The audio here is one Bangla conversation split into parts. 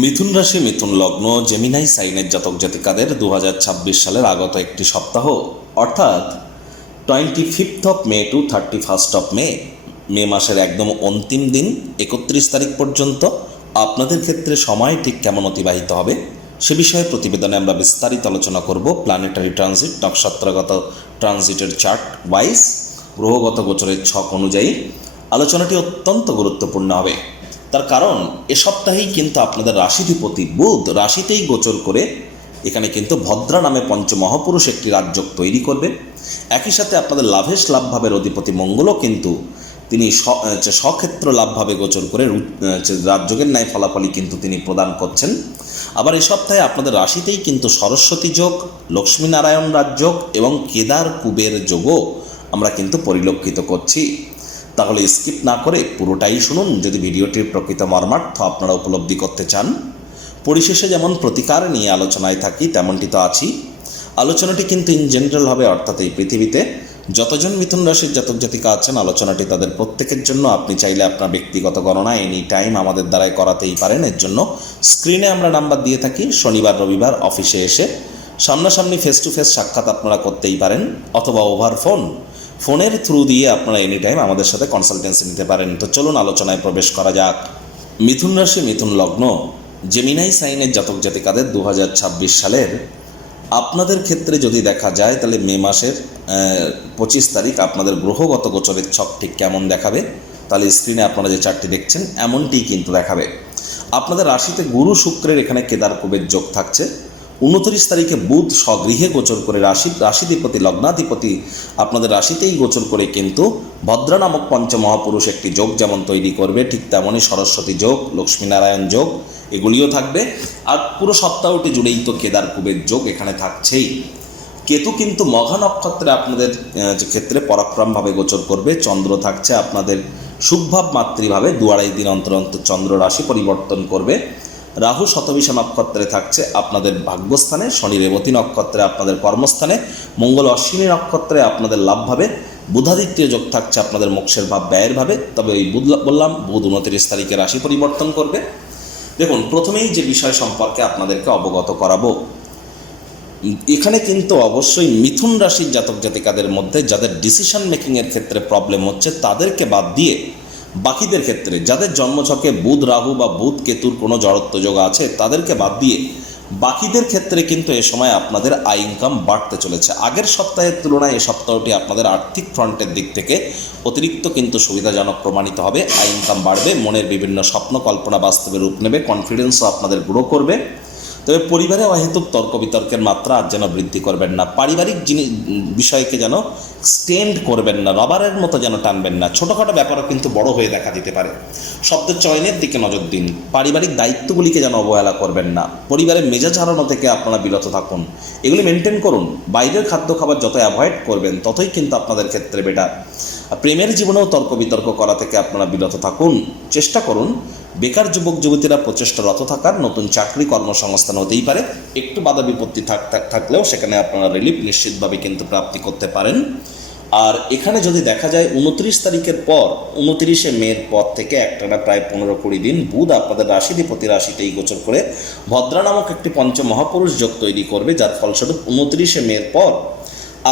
মিথুন রাশি, মিথুন লগ্ন, জেমিনাই সাইনের জাতক জাতিকাদের 2026 সালের আগত একটি সপ্তাহ অর্থাৎ 25 মে টু 31 মে, মে মাসের একদম অন্তিম দিন 31 তারিখ পর্যন্ত আপনাদের ক্ষেত্রে সময় ঠিক কেমন অতিবাহিত হবে সে বিষয়ে প্রতিবেদনে আমরা বিস্তারিত আলোচনা করব। প্ল্যানেটারি ট্রানজিট, নক্ষত্রগত ট্রানজিটের চার্ট ওয়াইজ, গ্রহগত গোচরের ছক অনুযায়ী আলোচনাটি অত্যন্ত গুরুত্বপূর্ণ হবে। তার কারণ এ সপ্তাহেই কিন্তু আপনাদের রাশিধিপতি বুধ রাশিতেই গোচর করে এখানে কিন্তু ভদ্রা নামে পঞ্চমহাপুরুষ একটি রাজযোগ তৈরি করবে। একই সাথে আপনাদের লাভেশ লাভভাবের অধিপতি মঙ্গলও কিন্তু তিনি স্বক্ষেত্র লাভভাবে গোচর করে রাজযোগের ন্যায় ফলাফলই কিন্তু তিনি প্রদান করছেন। আবার এ সপ্তাহে আপনাদের রাশিতেই কিন্তু সরস্বতী যোগ, লক্ষ্মীনারায়ণ রাজযোগ এবং কেদার কুবের যোগও আমরা কিন্তু পরিলক্ষিত করছি। তাহলে স্কিপ না করে পুরোটাই শুনুন যদি ভিডিওটির প্রকৃত মর্মার্থ আপনারা উপলব্ধি করতে চান। পরিশেষে যেমন প্রতিকার নিয়ে আলোচনায় থাকি তেমনটি তো আছি। আলোচনাটি কিন্তু ইন জেনারেল হবে, অর্থাৎ এই পৃথিবীতে যতজন মিথুন রাশির জাতক জাতিকা আছেন আলোচনাটি তাদের প্রত্যেকের জন্য। আপনি চাইলে আপনার ব্যক্তিগত গণনা এনি টাইম আমাদের দ্বারাই করাতেই পারেন। এর জন্য স্ক্রিনে আমরা নাম্বার দিয়ে থাকি, শনিবার রবিবার অফিসে এসে সামনাসামনি ফেস টু ফেস সাক্ষাৎ আপনারা করতেই পারেন, অথবা ওভার ফোনের থ্রু দিয়ে আপনারা এনি টাইম আমাদের সাথে কনসালটেন্সি নিতে পারেন। তো চলুন আলোচনায় প্রবেশ করা যাক। মিথুন রাশি, মিথুন লগ্ন, জেমিনাই সাইনের জাতক জাতিকাদের 2026 সালের আপনাদের ক্ষেত্রে যদি দেখা যায় তাহলে মে মাসের 25 তারিখ আপনাদের গ্রহগত গোচরের ছক ঠিক কেমন দেখাবে, তাহলে স্ক্রিনে আপনারা যে চারটি দেখছেন এমনটিই কিন্তু দেখাবে। আপনাদের রাশিতে গুরু শুক্রের এখানে কেদার কুবের যোগ থাকছে। 29 তারিখে বুধ স্বগৃহে গোচর করে রাশিধিপতি লগ্নাধিপতি আপনাদের রাশিতেই গোচর করে কিন্তু ভদ্রা নামক পঞ্চমহাপুরুষ একটি যোগ যেমন তৈরি করবে, ঠিক তেমনই সরস্বতী যোগ, লক্ষ্মীনারায়ণ যোগ এগুলিও থাকবে। আর পুরো সপ্তাহটি জুড়েই তো কেদার কুবের যোগ এখানে থাকছেই। কেতু কিন্তু মঘা নক্ষত্রে আপনাদের ক্ষেত্রে পরাক্রমভাবে গোচর করবে। চন্দ্র থাকছে আপনাদের সুখভাব মাতৃভাবে, 2-2.5 দিন অন্তর অন্তর চন্দ্র রাশি পরিবর্তন করবে। রাহু শতবিশা নক্ষত্রে থাকছে আপনাদের ভাগ্যস্থানে, শনি রেবতী নক্ষত্রে আপনাদের কর্মস্থানে, মঙ্গল অশ্বিনী নক্ষত্রে আপনাদের লাভভাবে, বুধাদিত্য যোগ থাকছে আপনাদের মোক্ষের ভাব ব্যয়ের ভাবে। তবে ওই বুধ বললাম, বুধ 29 তারিখে রাশি পরিবর্তন করবে। দেখুন, প্রথমেই যে বিষয় সম্পর্কে আপনাদেরকে অবগত করাবো, এখানে কিন্তু অবশ্যই মিথুন রাশির জাতক জাতিকাদের মধ্যে যাদের ডিসিশন মেকিংয়ের ক্ষেত্রে প্রবলেম হচ্ছে তাদেরকে বাদ দিয়ে বাকিদের ক্ষেত্রে, যাদের জন্মছকে বুধ রাহু বা বুধ কেতুর কোনো জড়ত্ব যোগ আছে তাদেরকে বাদ দিয়ে বাকিদের ক্ষেত্রে কিন্তু এ সময় আপনাদের আয় ইনকাম বাড়তে চলেছে। আগের সপ্তাহের তুলনায় এ সপ্তাহটি আপনাদের আর্থিক ফ্রন্টের দিক থেকে অতিরিক্ত কিন্তু সুবিধাজনক প্রমাণিত হবে। আয় ইনকাম বাড়বে, মনের বিভিন্ন স্বপ্ন কল্পনা বাস্তবে রূপ নেবে, কনফিডেন্সও আপনাদের গ্রো করবে। তবে পরিবারে অহেতুক তর্ক বিতর্কের মাত্রা আর যেন বৃদ্ধি করবেন না। পারিবারিক বিষয়কে যেন স্টেন্ড করবেন না, রবারের মতো যেন টানবেন না। ছোটোখাটো ব্যাপারও কিন্তু বড় হয়ে দেখা দিতে পারে। শব্দের চয়নের দিকে নজর দিন। পারিবারিক দায়িত্বগুলিকে যেন অবহেলা করবেন না। পরিবারের মেজাজ হারানো থেকে আপনারা বিরত থাকুন, এগুলি মেনটেন করুন। বাইরের খাদ্য খাবার যত অ্যাভয়েড করবেন ততই কিন্তু আপনাদের ক্ষেত্রে বেটার। প্রেমের জীবনেও তর্ক বিতর্ক করা থেকে আপনারা বিরত থাকুন। চেষ্টা করুন বেকার যুবক যুবতীরা প্রচেষ্টারত থাকার, নতুন চাকরি কর্মসংস্থান হতেই পারে। একটু বাধা বিপত্তি থাকলেও সেখানে আপনারা রিলিফ নিশ্চিতভাবে কিন্তু প্রাপ্তি করতে পারেন। আর এখানে যদি দেখা যায় 29 তারিখের পর 29শে মের পর থেকে একটানা প্রায় 15-20 দিন বুধ আপনাদের রাশিধিপতি রাশিতেই গোচর করে ভদ্রা নামক একটি পঞ্চমহাপুরুষ যোগ তৈরি করবে, যার ফলস্বরূপ 29শে মের পর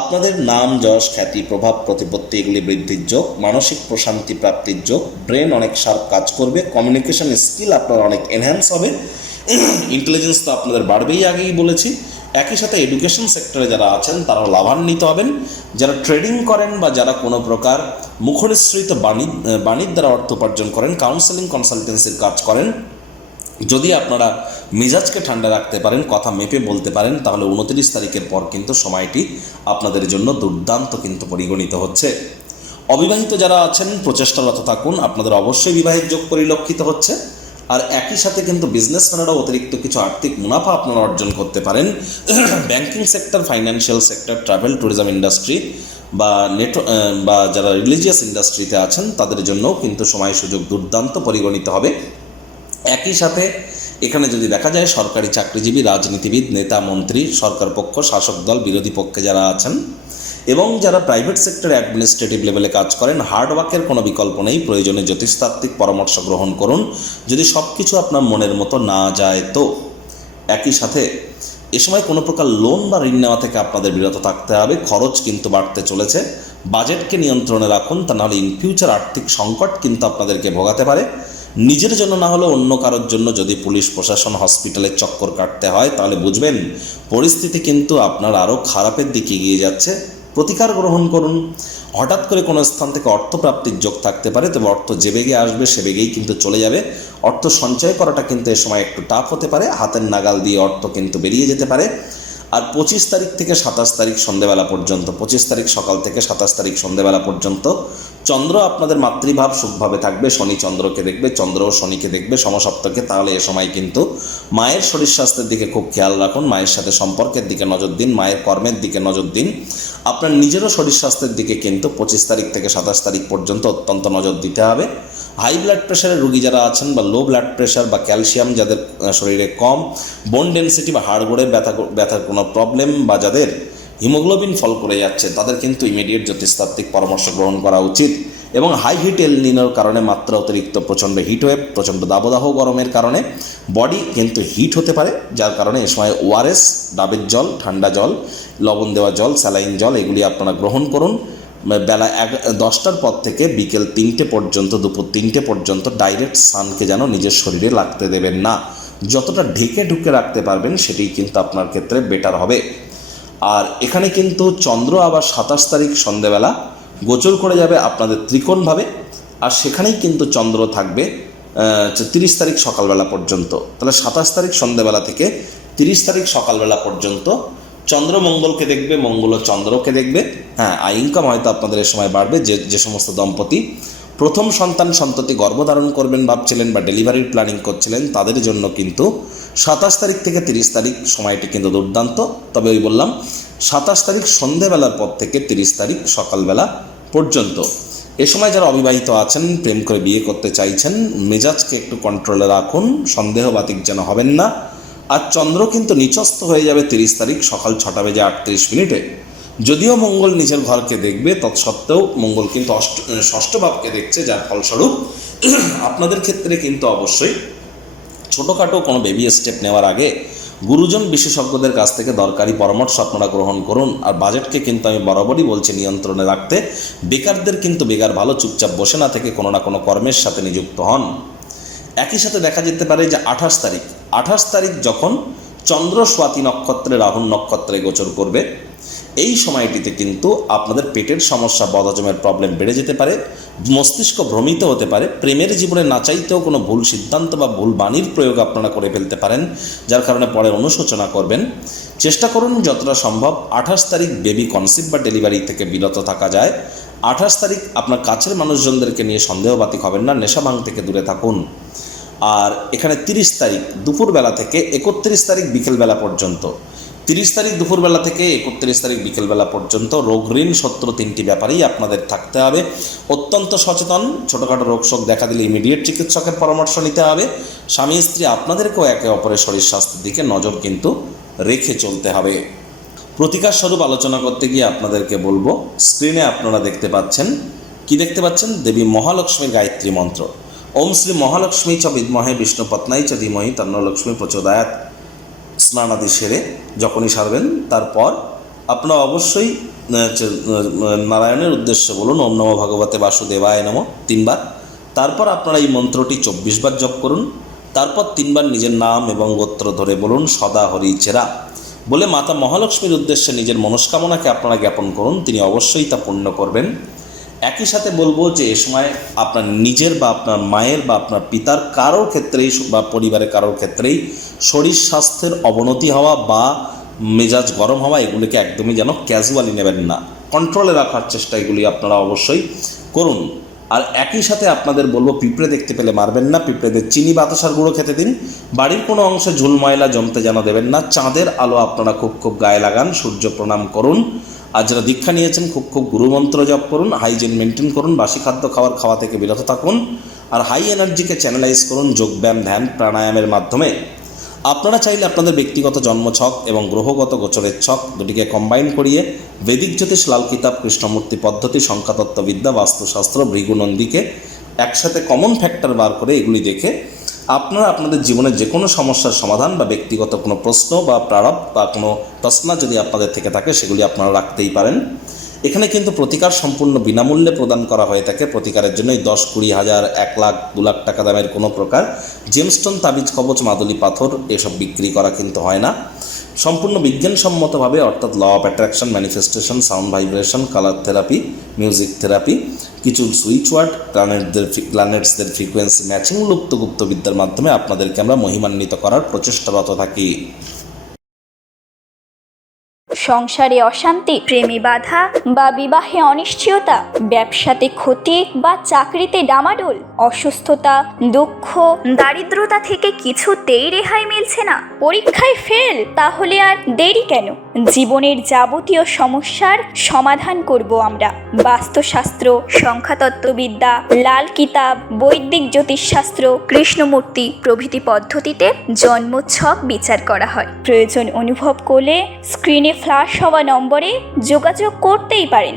আপনাদের নাম, যশ, খ্যাতি, প্রভাব, প্রতিপত্তি এগুলি বৃদ্ধির যোগ, মানসিক প্রশান্তি প্রাপ্তির যোগ, ব্রেন অনেক শার্প কাজ করবে, কমিউনিকেশন স্কিল আপনার অনেক এনহ্যান্স হবে, ইন্টেলিজেন্স তো আপনাদের বাড়বেই, আগেই বলেছি। একই সাথে এডুকেশন সেক্টরে যারা আছেন তারাও লাভান্বিত হবেন। যারা ট্রেডিং করেন বা যারা কোনো প্রকার মুখনিসৃত বাণিজ্য দ্বারা অর্থ উপার্জন করেন, কাউন্সেলিং কনসালটেন্সির কাজ করেন, যদি আপনারা মেজাজকে ঠান্ডা রাখতে পারেন, কথা মেপে বলতে পারেন, তাহলে 29 তারিখের পর কিন্তু সময়টি আপনাদের জন্য দুর্দান্ত কিন্তু পরিগণিত হচ্ছে। অবিবাহিত যারা আছেন প্রচেষ্টারত থাকুন, আপনাদের অবশ্যই বিবাহের যোগ পরিলক্ষিত হচ্ছে। আর একই সাথে কিন্তু বিজনেসম্যানেরাও অতিরিক্ত কিছু আর্থিক মুনাফা আপনারা অর্জন করতে পারেন। Banking sector, financial sector, travel tourism industry বা যারা রিলিজিয়াস ইন্ডাস্ট্রিতে আছেন তাদের জন্যও কিন্তু সময় সুযোগ দুর্দান্ত পরিগণিত হবে। একই সাথে এখানে যদি দেখা যায় সরকারি চাকরিজীবী, রাজনীতিবিদ, নেতা, মন্ত্রী, সরকার পক্ষ, শাসক দল, বিরোধী পক্ষে যারা আছেন এবং যারা প্রাইভেট সেক্টরে অ্যাডমিনিস্ট্রেটিভ লেভেলে কাজ করেন, হার্ডওয়ার্কের কোনো বিকল্প নেই, প্রয়োজনে জ্যোতিষতাত্ত্বিক পরামর্শ গ্রহণ করুন যদি সব কিছু আপনার মনের মতো না যায় তো। একই সাথে এ সময় কোনো প্রকার লোন বা ঋণ নেওয়া থেকে আপনাদের বিরত থাকতে হবে। খরচ কিন্তু বাড়তে চলেছে, বাজেটকে নিয়ন্ত্রণে রাখুন, তা নাহলে ইন ফিউচার আর্থিক সংকট কিন্তু আপনাদেরকে ভোগাতে পারে। নিজের জন্য না হলেও অন্য কারোর জন্য যদি পুলিশ প্রশাসন, হসপিটালের চক্কর কাটতে হয়, তাহলে বুঝবেন পরিস্থিতি কিন্তু আপনার আরও খারাপের দিকে এগিয়ে যাচ্ছে। প্রতিকার গ্রহণ করুন। হঠাৎ করে কোনো স্থান থেকে অর্থপ্রাপ্তির যোগ থাকতে পারে, তবে অর্থ যে বেগে আসবে সে বেগেই কিন্তু চলে যাবে। অর্থ সঞ্চয় করাটা কিন্তু এ সময় একটু টাফ হতে পারে, হাতের নাগাল দিয়ে অর্থ কিন্তু বেরিয়ে যেতে পারে। আর 25 তারিখ থেকে 27 তারিখ সন্ধ্যেবেলা পর্যন্ত, 25 তারিখ সকাল থেকে 27 তারিখ সন্ধ্যেবেলা পর্যন্ত চন্দ্র আপনাদের মাতৃভাব সুখভাবে থাকবে। শনি চন্দ্রকে দেখবে, চন্দ্রও শনিকে দেখবে সমসপ্তকে। তাহলে এ সময় কিন্তু মায়ের শরীর স্বাস্থ্যের দিকে খুব খেয়াল রাখুন, মায়ের সাথে সম্পর্কের দিকে নজর দিন, মায়ের কর্মের দিকে নজর দিন। আপনার নিজেরও শরীর স্বাস্থ্যের দিকে কিন্তু 25 তারিখ থেকে 27 তারিখ পর্যন্ত অত্যন্ত নজর দিতে হবে। হাই ব্লাড প্রেশারের রোগী যারা আছেন বা লো ব্লাড প্রেশার বা ক্যালসিয়াম যাদের শরীরে কম, বোন ডেন্সিটি বা হাড়গোড়ের ব্যথার কোনো প্রবলেম বা যাদের হিমোগ্লোবিন ফল করে যাচ্ছে, তাদের কিন্তু ইমিডিয়েট জ্যোতিষতাত্ত্বিক পরামর্শ গ্রহণ করা উচিত। এবং হাই হিট এল নিনোর কারণে মাত্রা অতিরিক্ত প্রচণ্ড হিট ওয়েভ, প্রচণ্ড দাবদাহ গরমের কারণে বডি কিন্তু হিট হতে পারে, যার কারণে এ সময় ওআরএস, ডাবের জল, ঠান্ডা জল, লবণ দেওয়া জল, স্যালাইন জল এগুলি আপনারা গ্রহণ করুন। বেলা 10টার পর থেকে বিকেল 3টে পর্যন্ত, দুপুর 3টে পর্যন্ত ডাইরেক্ট সানকে যেন নিজের শরীরে লাগতে দেবেন না। যতটা ঢেকে ঢুকে রাখতে পারবেন সেটাই কিন্তু আপনার ক্ষেত্রে বেটার হবে। আর এখানে কিন্তু চন্দ্র আবার 27 তারিখ সন্ধ্যেবেলা গোচর করে যাবে আপনাদের ত্রিকোণভাবে, আর সেখানেই কিন্তু চন্দ্র থাকবে 30 তারিখ সকালবেলা পর্যন্ত। তাহলে 27 তারিখ সন্ধ্যেবেলা থেকে 30 তারিখ সকালবেলা পর্যন্ত চন্দ্র মঙ্গলকে দেখবে, মঙ্গল চন্দ্রকে দেখবে। হ্যাঁ, আই ইনকাম হয়তো আপনাদের এ সময় বাড়বে। যে সমস্ত দম্পতি প্রথম সন্ততি গর্ভধারণ করবেন ভাবছিলেন বা ডেলিভারির প্ল্যানিং করছিলেন, তাদের জন্য কিন্তু 27 তারিখ থেকে 30 তারিখ সময়টি কিন্তু দুর্দান্ত। তবে ওই বললাম 27 তারিখ সন্ধেবেলার পর থেকে 30 তারিখ সকালবেলা পর্যন্ত এ সময় যারা অবিবাহিত আছেন, প্রেম করে বিয়ে করতে চাইছেন, মেজাজকে একটু কন্ট্রোলে রাখুন, সন্দেহবাতিক যেন হবেন না। আর চন্দ্র কিন্তু নিচস্থ হয়ে যাবে 30 তারিখ সকাল 6:38। যদিও মঙ্গল নিজের ঘরকে দেখবে, তৎসত্ত্বেও মঙ্গল কিন্তু ষষ্ঠ ভাবকে দেখছে, যার ফলস্বরূপ আপনাদের ক্ষেত্রে কিন্তু অবশ্যই ছোটোখাটো কোনো বেবি স্টেপ নেওয়ার আগে গুরুজন বিশেষজ্ঞদের কাছ থেকে দরকারি পরামর্শ আপনারা গ্রহণ করুন। আর বাজেটকে কিন্তু আমি বরাবরই বলছি নিয়ন্ত্রণে রাখতে। বেকারদের কিন্তু বেকার ভালো, চুপচাপ বসে না থেকে কোনো না কোনো কর্মের সাথে নিযুক্ত হন। একই সাথে দেখা যেতে পারে যে 28 তারিখ যখন চন্দ্র স্বাতি নক্ষত্রে, রাহু নক্ষত্রে গোচর করবে, এই সময়টিতে কিন্তু আপনাদের পেটের সমস্যা, বদহজমের প্রবলেম বেড়ে যেতে পারে, মস্তিষ্ক ভ্রমিত হতে পারে, প্রেমের জীবনে না চাইতেও কোনো ভুল সিদ্ধান্ত বা ভুল বাণীর প্রয়োগ আপনারা করে ফেলতে পারেন, যার কারণে পরে অনুশোচনা করবেন। চেষ্টা করুন যতটা সম্ভব 28 তারিখ বেবি কনসিভ বা ডেলিভারি থেকে বিরত থাকা যায়। 28 তারিখ আপনার কাছের মানুষজনদেরকে নিয়ে সন্দেহবাতিক হবেন না, নেশা ভাঙ থেকে দূরে থাকুন। আর এখানে 30 তারিখ দুপুরবেলা থেকে 31 তারিখ বিকেলবেলা পর্যন্ত, 30 তারিখ দুপুরবেলা থেকে 31 তারিখ বিকেলবেলা পর্যন্ত রোগ, ঋণ, শত্রু 3টি ব্যাপারেই আপনাদের থাকতে হবে। অত্যন্ত সচেতন। ছোটোখাটো রোগ শোক দেখা দিলে ইমিডিয়েট চিকিৎসকের পরামর্শ নিতে হবে। স্বামী স্ত্রী আপনাদেরকেও একে অপরের শরীর স্বাস্থ্যের দিকে নজর কিন্তু রেখে চলতে হবে। প্রতিকার স্বরূপ আলোচনা করতে গিয়ে আপনাদেরকে বলবো, স্ক্রিনে আপনারা দেখতে পাচ্ছেন, কি দেখতে পাচ্ছেন? দেবী মহালক্ষ্মীর গায়ত্রী মন্ত্র। ওম শ্রী মহালক্ষ্মী চ বিদ্মহে বিষ্ণুপত্নাই চ ধীমহি তন্নো লক্ষ্মী প্রচোদয়াৎ। স্নানাদি সেরে যখনই সারবেন, তারপর আপনারা অবশ্যই নারায়ণের উদ্দেশ্যে বলুন ওম নমো ভগবতে বাসুদেবায় নমঃ 3 বার। তারপর আপনারা এই মন্ত্রটি 24 বার জপ করুন। তারপর 3 বার নিজের নাম এবং গোত্র ধরে বলুন সদা হরি চেরা, বলে মাতা মহালক্ষ্মীর উদ্দেশ্যে নিজের মনস্কামনাকে আপনারা জ্ঞাপন করুন, তিনি অবশ্যই তা পূর্ণ করবেন। একই সাথে বলবো যে এ সময় আপনার নিজের বা আপনার মায়ের বা আপনার পিতার কারোর ক্ষেত্রেই বা পরিবারের কারোর ক্ষেত্রেই শরীর স্বাস্থ্যের অবনতি হওয়া বা মেজাজ গরম হওয়া এগুলিকে একদমই যেন ক্যাজুয়ালি নেবেন না, কন্ট্রোলে রাখার চেষ্টা এগুলি আপনারা অবশ্যই করুন। আর একই সাথে আপনাদের বলবো পিঁপড়ে দেখতে পেলে মারবেন না, পিঁপড়েদের চিনি বাতাসার গুঁড়ো খেতে দিন, বাড়ির কোনো অংশে ঝুল ময়লা জমতে যেন দেবেন না, চাঁদের আলো আপনারা খুব গায়ে লাগান, সূর্য প্রণাম করুন। আর যারা দীক্ষা নিয়েছেন খুব গুরুমন্ত্র জপ করুন, হাইজিন মেনটেন করুন, বাসি খাদ্য খাওয়া থেকে বিরত থাকুন, আর হাই এনার্জিকে চ্যানেলাইজ করুন যোগব্যায়াম, ধ্যান, প্রাণায়ামের মাধ্যমে। আপনারা চাইলে আপনাদের ব্যক্তিগত জন্মছক এবং গ্রহগত গোচরের ছক দুটিকে কম্বাইন করিয়ে বৈদিক জ্যোতিষ, লাল কিতাব, কৃষ্ণমূর্তি পদ্ধতি, সংখ্যাতত্ত্ববিদ্যা, বাস্তুশাস্ত্র, ভৃগুনন্দীকে একসাথে কমন ফ্যাক্টর বার করে এগুলি দেখে আপনারা আপনাদের জীবনের যে কোনো সমস্যার সমাধান বা ব্যক্তিগত কোনো প্রশ্ন বা প্রারব্ধ বা কোনো প্রশ্ন যদি আপনাদের থেকে থাকে সেগুলি আপনারা রাখতেই পারেন। এখানে কিন্তু প্রতিকার সম্পূর্ণ বিনামূল্যে প্রদান করা হয়ে থাকে। প্রতিকারের জন্যই 10, 20 হাজার, 1 লাখ, 2 লাখ টাকা দামের কোনো প্রকার জেমস্টোন, তাবিজ, কবচ, মাদুলি পাথর এসব বিক্রি করা কিন্তু হয় না। সম্পূর্ণ বিজ্ঞানসম্মতভাবে, অর্থাৎ law of attraction, manifestation, sound vibration, colour therapy, music therapy, কিছু সুইচ ওয়ার্ড, প্ল্যানেটসদের ফ্রিকোয়েন্সি ম্যাচিং, লুপ্ত গুপ্তবিদ্যার মাধ্যমে আপনাদেরকে আমরা মহিমান্বিত করার প্রচেষ্টারত থাকি। সংসারে অশান্তি, প্রেমে বাধা বা বিবাহে অনিশ্চয়তা, ব্যবসাতে ক্ষতি বা চাকরিতে ডামাডোল, অসুস্থতা, দুঃখ, দারিদ্রতা থেকে কিছুতেই রেহাই মিলছে না, পরীক্ষায় ফেল, তাহলে আর দেরি কেন? জীবনের যাবতীয় সমস্যার সমাধান করব আমরা। বাস্তুশাস্ত্র, সংখ্যাতত্ত্ববিদ্যা, লাল কিতাব, বৈদিক জ্যোতিষশাস্ত্র, কৃষ্ণমূর্তি প্রভৃতি পদ্ধতিতে জন্মছক বিচার করা হয়। প্রয়োজন অনুভব করলে স্ক্রিনে ফ্ল্যাশ হওয়া নম্বরে যোগাযোগ করতেই পারেন।